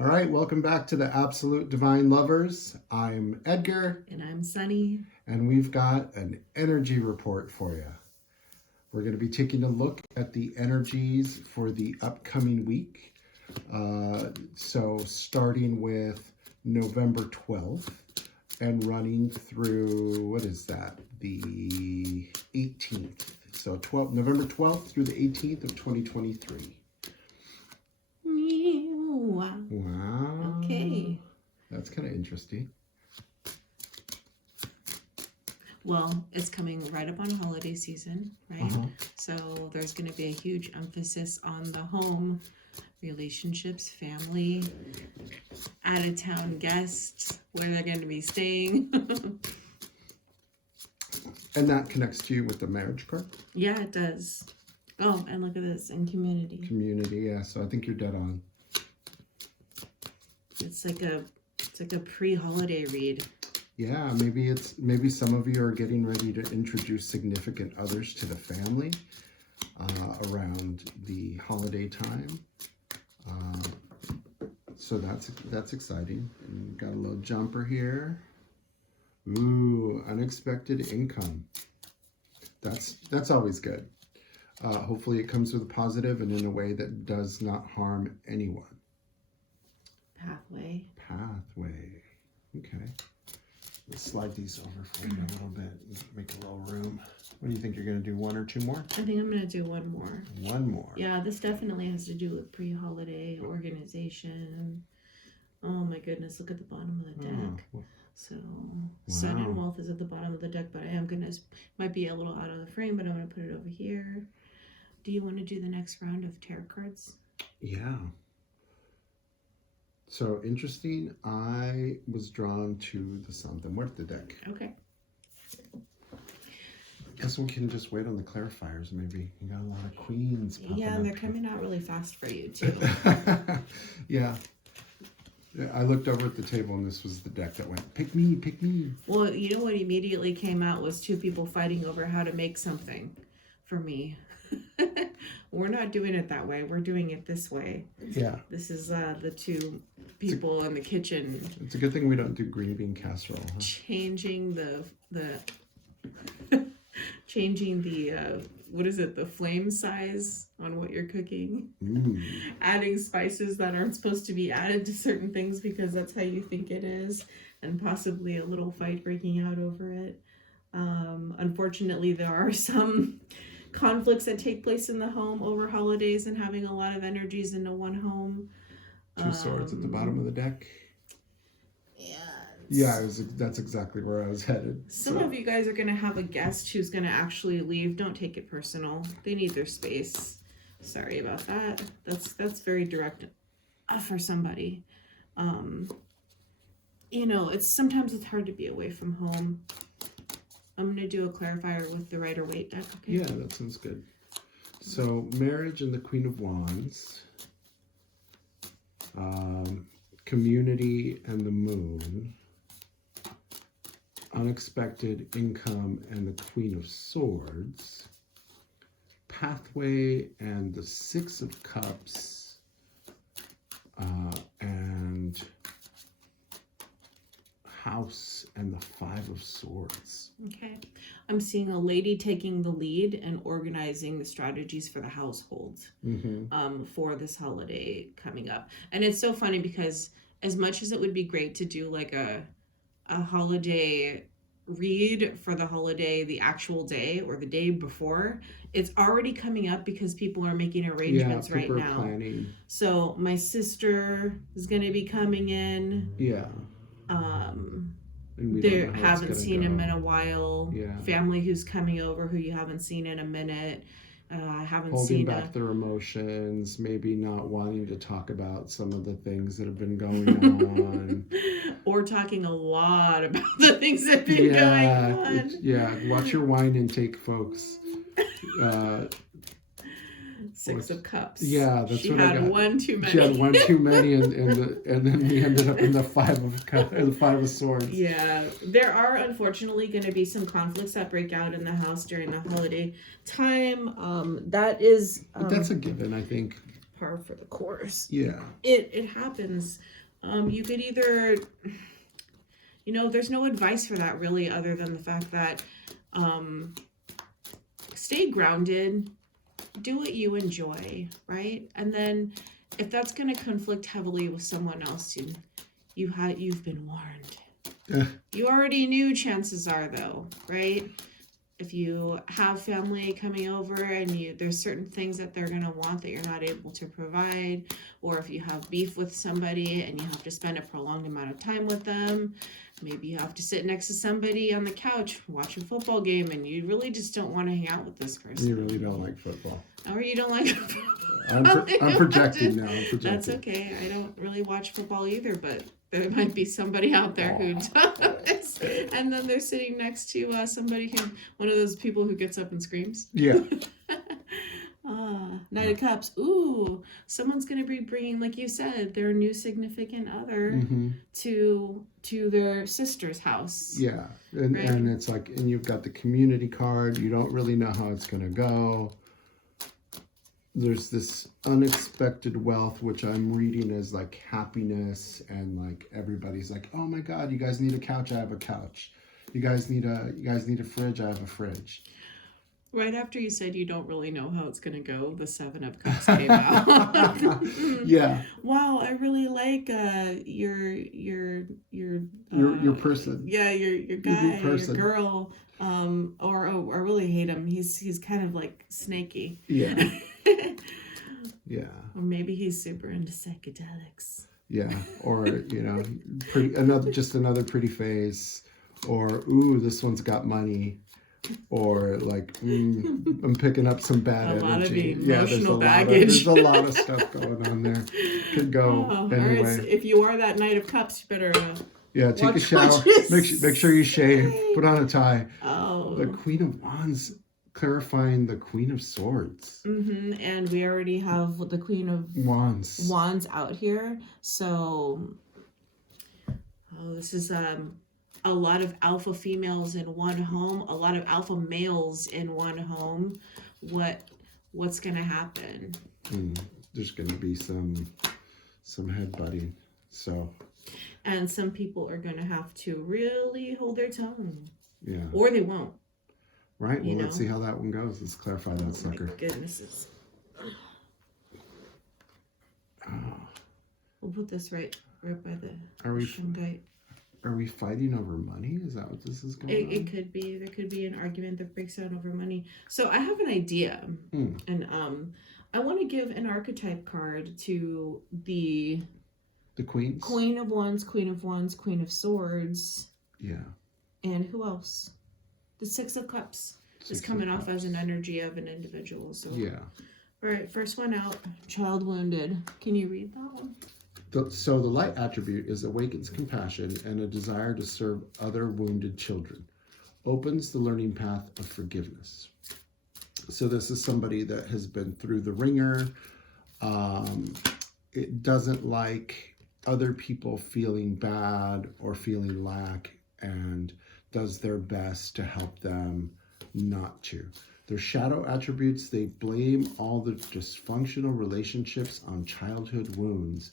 All right, welcome back to the Absolute Divine Lovers. I'm Edgar. And I'm Sunny. And we've got an energy report for you. We're going to be taking a look at the energies for the upcoming week. So starting with November 12th and running through, what is that? The 18th. So November 12th through the 18th of 2023. Wow. Okay. That's kind of interesting. Well, it's coming right up on holiday season, right? Uh-huh. So there's going to be a huge emphasis on the home, relationships, family, out-of-town guests, where they're going to be staying. And that connects to you with the marriage card? Yeah, it does. Oh, and look at this, in community. Community, yeah. So I think you're dead on. It's like a pre-holiday read. Yeah, maybe some of you are getting ready to introduce significant others to the family around the holiday time. So that's exciting. And we've got a little jumper here. Ooh, unexpected income. That's always good. Hopefully it comes with a positive and in a way that does not harm anyone. Pathway. Okay. Let's slide these over for you a little bit. Make a little room. What do you think? You're going to do one or two more? I think I'm going to do one more. One more. Yeah, this definitely has to do with pre-holiday organization. Oh my goodness, look at the bottom of the deck. So, Sun and Wealth is at the bottom of the deck, but I am going to, might be a little out of the frame, but I'm going to put it over here. Do you want to do the next round of tarot cards? Yeah. So interesting. I was drawn to the Sun. Then where's the deck? Okay. Guess we can just wait on the clarifiers. Maybe you got a lot of queens. Yeah, and they're coming out really fast for you too. Yeah. I looked over at the table and this was the deck that went, pick me, pick me. Well, you know what immediately came out was two people fighting over how to make something for me. We're not doing it that way. We're doing it this way. Yeah. This is the two people in the kitchen. It's a good thing we don't do green bean casserole. Huh? Changing the what is it? The flame size on what you're cooking. Adding spices that aren't supposed to be added to certain things because that's how you think it is, and possibly a little fight breaking out over it. Unfortunately, there are some conflicts that take place in the home over holidays and having a lot of energies into one home. Two swords at the bottom of the deck. Yeah, that's exactly where I was headed. Some of you guys are going to have a guest who's going to actually leave. Don't take it personal. They need their space. Sorry about that. That's very direct for somebody. Sometimes it's hard to be away from home. I'm going to do a clarifier with the Rider-Waite deck. Okay? Yeah, that sounds good. So, marriage and the Queen of Wands. Community and the Moon. Unexpected income and the Queen of Swords. Pathway and the Six of Cups. And House and the Five of Swords. Okay. I'm seeing a lady taking the lead and organizing the strategies for the household for this holiday coming up. And it's so funny because as much as it would be great to do like a holiday read for the holiday, the actual day or the day before, it's already coming up because people are making arrangements right now. Planning. So my sister is going to be coming in. Yeah. They haven't seen him in a while. Yeah. Family who's coming over who you haven't seen in a minute. I haven't Holding seen back their emotions, maybe not wanting to talk about some of the things that have been going on. Or talking a lot about the things that have been going on. Watch your wine intake, folks. Six of Cups. Yeah, that's what I got. She had one too many. She had one too many, and then we ended up in the Five of Swords. Yeah, there are unfortunately going to be some conflicts that break out in the house during the holiday time. That is. But that's a given, I think. par for the course. Yeah. It happens. You could either, there's no advice for that really, other than the fact that stay grounded, do what you enjoy, right? And then if that's going to conflict heavily with someone else, you've been warned. You already knew, chances are, though, right? If you have family coming over and there's certain things that they're going to want that you're not able to provide, or if you have beef with somebody and you have to spend a prolonged amount of time with them, maybe you have to sit next to somebody on the couch watch a football game and you really just don't want to hang out with this person. You really don't like football. Or you don't like I'm projecting now. That's okay. I don't really watch football either, but there might be somebody out there who does. And then they're sitting next to somebody one of those people who gets up and screams. Yeah. Knight of Cups. Ooh, someone's going to be bringing, like you said, their new significant other to their sister's house. Yeah. And it's like, and you've got the community card. You don't really know how it's going to go. There's this unexpected wealth, which I'm reading as like happiness, and like everybody's like, oh my God, you guys need a couch, I have a couch. You guys need a fridge, I have a fridge. Right after you said you don't really know how it's going to go, the 7 of Cups came out. Yeah. Wow, I really like your person. Yeah, your guy, your girl. Or I really hate him. He's kind of like snaky. Yeah. Yeah. Or maybe he's super into psychedelics. Yeah. Or another pretty face. Or ooh, this one's got money. Or like, I'm picking up some bad energy. A lot of emotional baggage. There's a lot of stuff going on there. Could go anyway. Right, so if you are that Knight of Cups, you better take a shower. Make sure you shave. Put on a tie. Oh. The Queen of Wands clarifying the Queen of Swords. And we already have the Queen of Wands out here. So, this is a lot of alpha females in one home, a lot of alpha males in one home. What's gonna happen? There's gonna be some headbutting. So, and some people are gonna have to really hold their tongue. Yeah. Or they won't. Right. Well, let's see how that one goes. Let's clarify that sucker. My goodnesses. We'll put this right by the Shungite. Are we fighting over money? Is that what this is going on? It could be. There could be an argument that breaks out over money. So I have an idea. And I want to give an archetype card to the Queens? Queen of Wands, Queen of Wands, Queen of Swords. Yeah. And who else? The 6 of Cups is coming off as an energy of an individual. So yeah. All right, first one out. Child wounded. Can you read that one? So the light attribute is awakens compassion and a desire to serve other wounded children. Opens the learning path of forgiveness. So this is somebody that has been through the ringer. It doesn't like other people feeling bad or feeling lack, and does their best to help them not to. Their shadow attributes, they blame all the dysfunctional relationships on childhood wounds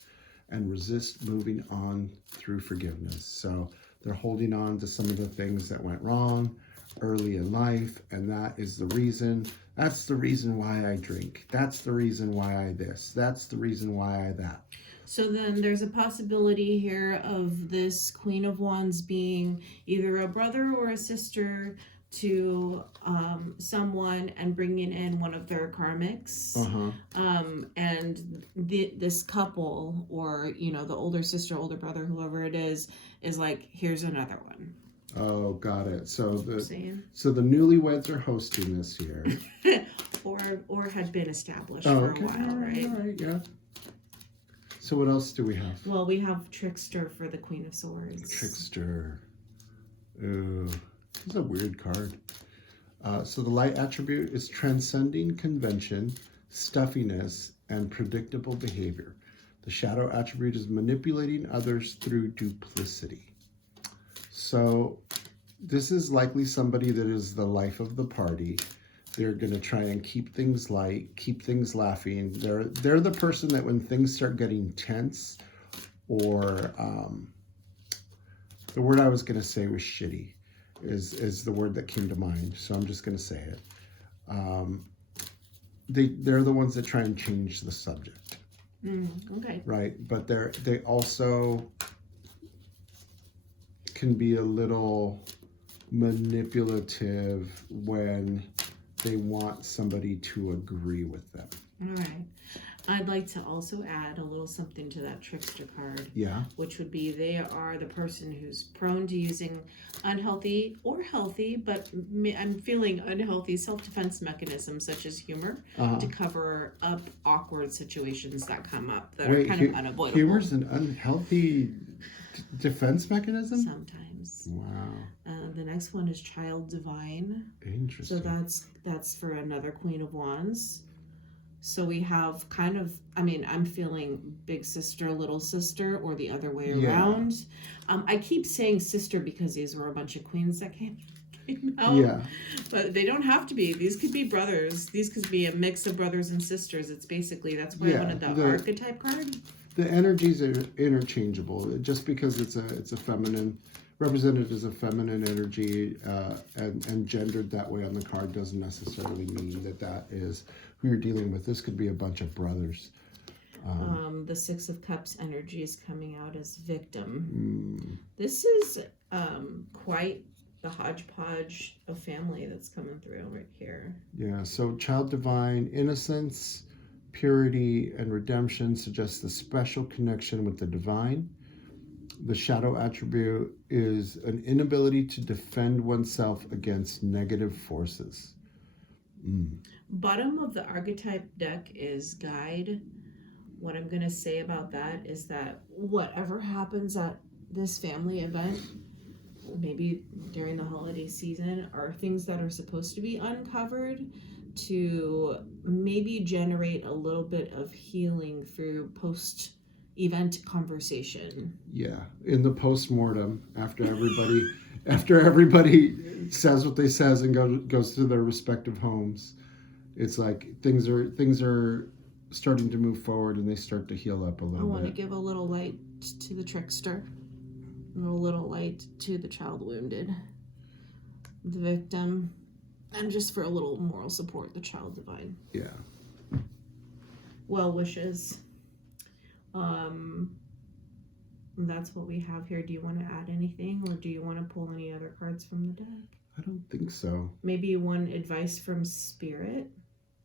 and resist moving on through forgiveness. So they're holding on to some of the things that went wrong early in life, and that's the reason why I drink. That's the reason why I this. That's the reason why I that. So then there's a possibility here of this Queen of Wands being either a brother or a sister to someone and bringing in one of their karmics. And this couple, or the older sister, older brother, whoever it is like, here's another one. Oh, got it. So the newlyweds are hosting this year. or had been established for a while, right? All right, yeah. So what else do we have? Well, we have Trickster for the Queen of Swords. Trickster. Ooh, this is a weird card. So the light attribute is transcending convention, stuffiness, and predictable behavior. The shadow attribute is manipulating others through duplicity. So this is likely somebody that is the life of the party, They're going to try and keep things light, keep things laughing. They're the person that when things start getting tense, or the word I was going to say was shitty, is the word that came to mind. So I'm just going to say it. They're the ones that try and change the subject. Okay. Right, but they also can be a little manipulative when they want somebody to agree with them. All right. I'd like to also add a little something to that trickster card. Yeah. Which would be they are the person who's prone to using unhealthy or healthy, but I'm feeling unhealthy self-defense mechanisms such as humor to cover up awkward situations that come up that are kind of unavoidable. Humor's an unhealthy defense mechanism? Sometimes. Wow. The next one is Child Divine. Interesting. So that's for another Queen of Wands. So we have kind of, I'm feeling big sister, little sister, or the other way around. I keep saying sister because these were a bunch of queens that came out. Yeah. But they don't have to be. These could be brothers. These could be a mix of brothers and sisters. It's basically, that's why I wanted the archetype card. The energies are interchangeable. Just because it's a feminine, represented as a feminine energy and gendered that way on the card doesn't necessarily mean that is who you're dealing with. This could be a bunch of brothers. The Six of Cups energy is coming out as victim. This is quite the hodgepodge of family that's coming through right here. Yeah, so child divine, innocence, purity, and redemption suggests the special connection with the divine. The shadow attribute is an inability to defend oneself against negative forces. Bottom of the archetype deck is guide. What I'm going to say about that is that whatever happens at this family event, maybe during the holiday season, are things that are supposed to be uncovered to maybe generate a little bit of healing through post-event conversation. Yeah, in the post-mortem, after everybody says what they says and goes to their respective homes, it's like things are starting to move forward and they start to heal up a little bit. I want to give a little light to the trickster, and a little light to the child wounded, the victim, and just for a little moral support, the child divine. Yeah. Well wishes. That's what we have here. Do you want to add anything, or do you want to pull any other cards from the deck? I don't think so. Maybe one advice from Spirit.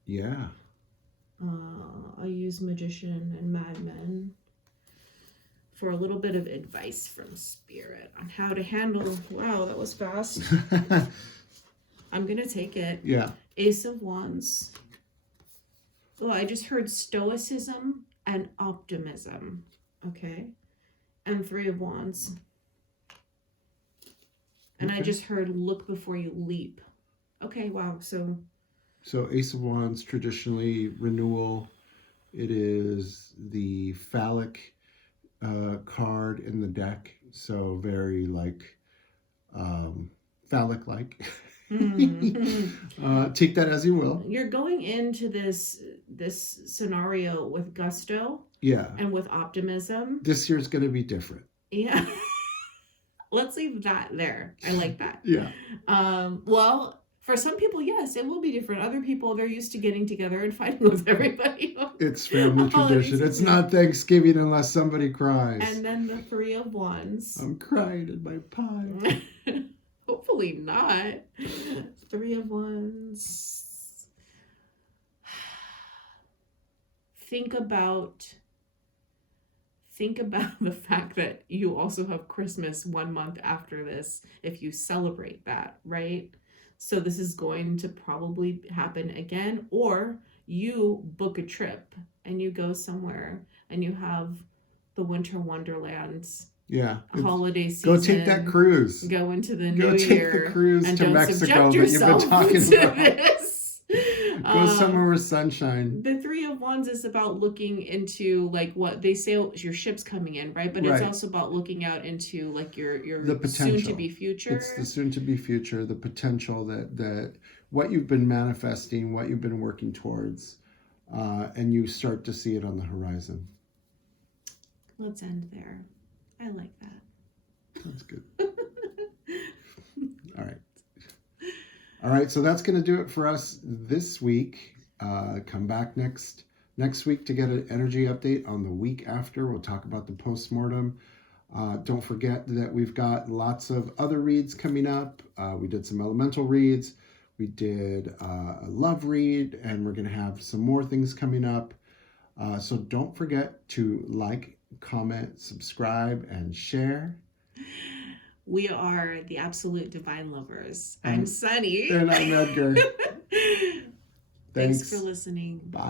Yeah. I'll use Magician and Madman for a little bit of advice from Spirit on how to handle. Wow, that was fast. I'm gonna take it. Yeah. Ace of Wands. Oh, I just heard stoicism and optimism. Okay. And Three of Wands. And okay. I just heard look before you leap. Okay, wow. So Ace of Wands, traditionally renewal. It is the phallic card in the deck. So very phallic-like. Take that as you will. You're going into this scenario with gusto. Yeah. And with optimism. This year's going to be different. Yeah. Let's leave that there. I like that. Yeah. Well, for some people, yes, it will be different. Other people, they're used to getting together and fighting with everybody. It's family tradition. It's not Thanksgiving unless somebody cries. And then the Three of Wands. I'm crying in my pie. Hopefully not. Three of Wands. Think about the fact that you also have Christmas 1 month after this if you celebrate that, right? So this is going to probably happen again, or you book a trip and you go somewhere and you have the Winter Wonderlands. Yeah. Holiday season. Go take that cruise. Go into the new year. Go take the cruise and to don't Mexico subject that you've been talking about. This. Go somewhere with sunshine. The Three of Wands is about looking into what they say your ship's coming in, right? But it's also about looking out into your the potential. soon to be future. It's the soon to be future, the potential that what you've been manifesting, what you've been working towards, and you start to see it on the horizon. Let's end there. I like that. That's good. All right. All right, so that's going to do it for us this week. Come back next week to get an energy update on the week after. We'll talk about the postmortem. Don't forget that we've got lots of other reads coming up. We did some elemental reads. We did a love read, and we're going to have some more things coming up. So don't forget to like, comment, subscribe, and share. We are the Absolute Divine Lovers. I'm Sunny. And I'm Edgar. Thanks for listening. Bye.